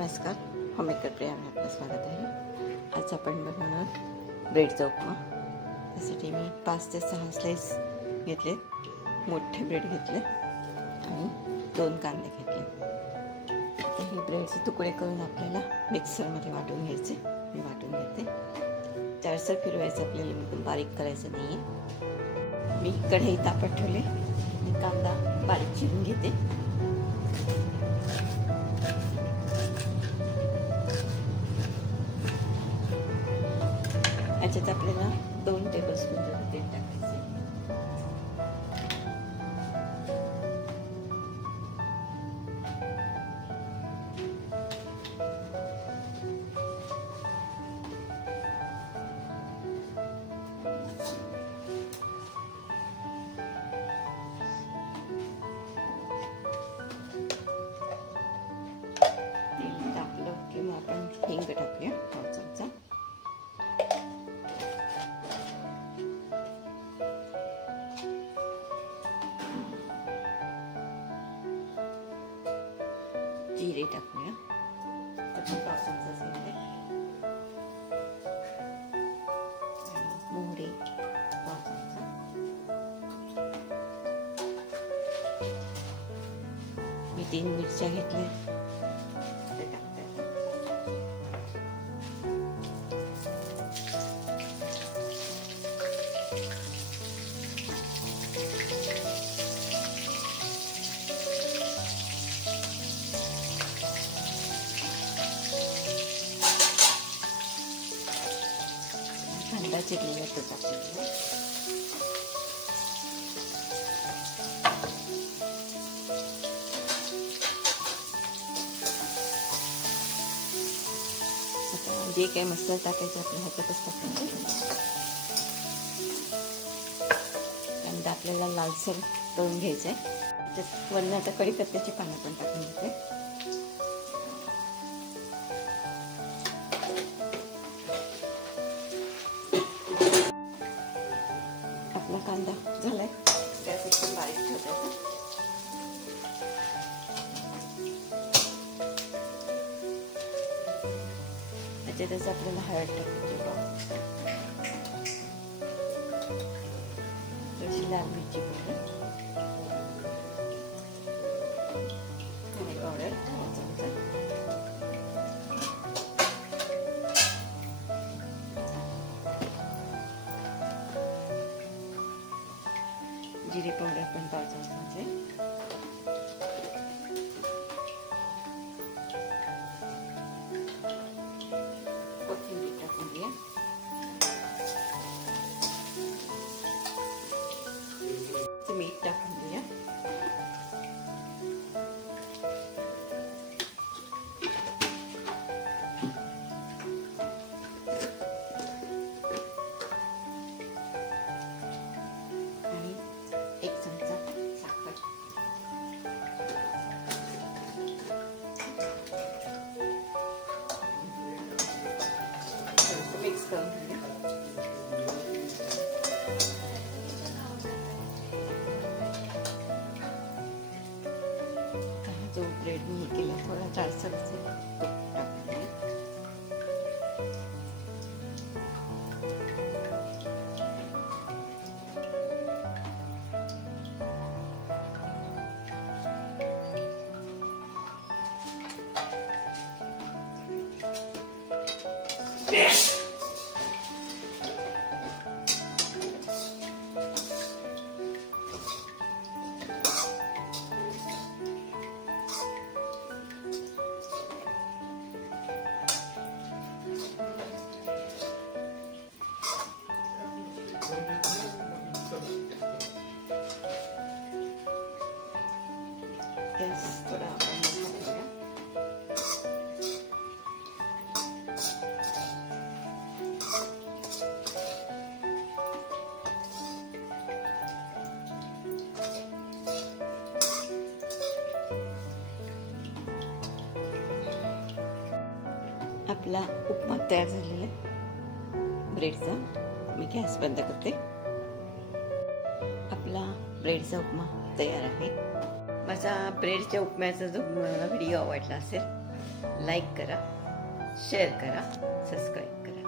नमस्कार, होममेकर प्रियामध्ये आपलं स्वागत आहे। आज आपण बनवणार ब्रेडचा उपमा। त्यासाठी मी 5 ते 6 स्लाइस घेतले, मोठे ब्रेड घेतले आणि 2 कांदे घेतले। आता हे ब्रेडचे तुकडे करून आपल्याला मिक्सरमध्ये वाटून घ्यायचे। मी वाटून घेते। जाडसर फिरवायचं आपल्याला, एकदम बारीक करायचं नाहीये। मी कढई तापत ठेवले आणि कांदा बारीक चिरून घेते। याच्यात आपल्याला 2 टेबलस्पून तेल टाकायचे। तेल टाकलं की मग आपण हिंग टाकूया, 1 चमचा। जिरे टाकूया, तर 1 चमचा घेते। मोहरी 1 चमचा। मी 3 मिरच्या घेतल्या, ते टाकते। कांदा चिरलेला तो टाकूया। आता जे काही मसाला टाकायचा आपल्या ह्याच्यातच टाकायचं। कांदा आपल्याला लालसर तळून घ्यायचा आहे। त्याच्यात वरून आता कढीपत्त्याची पानं पण टाकून घेते। आपला कांदा झालाय, गॅस एकदम बारीक ठेवायचा। त्याच्यातच आपल्याला हळद टाकायची, थोडीशी लाल मिरची पावडर, धने पावडर 1 चमचा, जिरे पावडर पण 1 चमचा, कोथिंबीर टाकून घ्या, मीठ टाकून घ्या, आणि 1 चमचा साखर। मिक्स करून घ्या। जो ब्रेड मी केला थोडा जाडसर असेल तो टाकूया। गॅस थोडा आपण मोठा करूया। आपला उपमा तयार झालेला आहे ब्रेडचा। मी गॅस बंद करते। आपला ब्रेडचा उपमा तयार आहे। माझा ब्रेडच्या उपम्याचा जो मला व्हिडिओ आवडला असेल, लाईक करा, शेअर करा, सबस्क्राईब करा.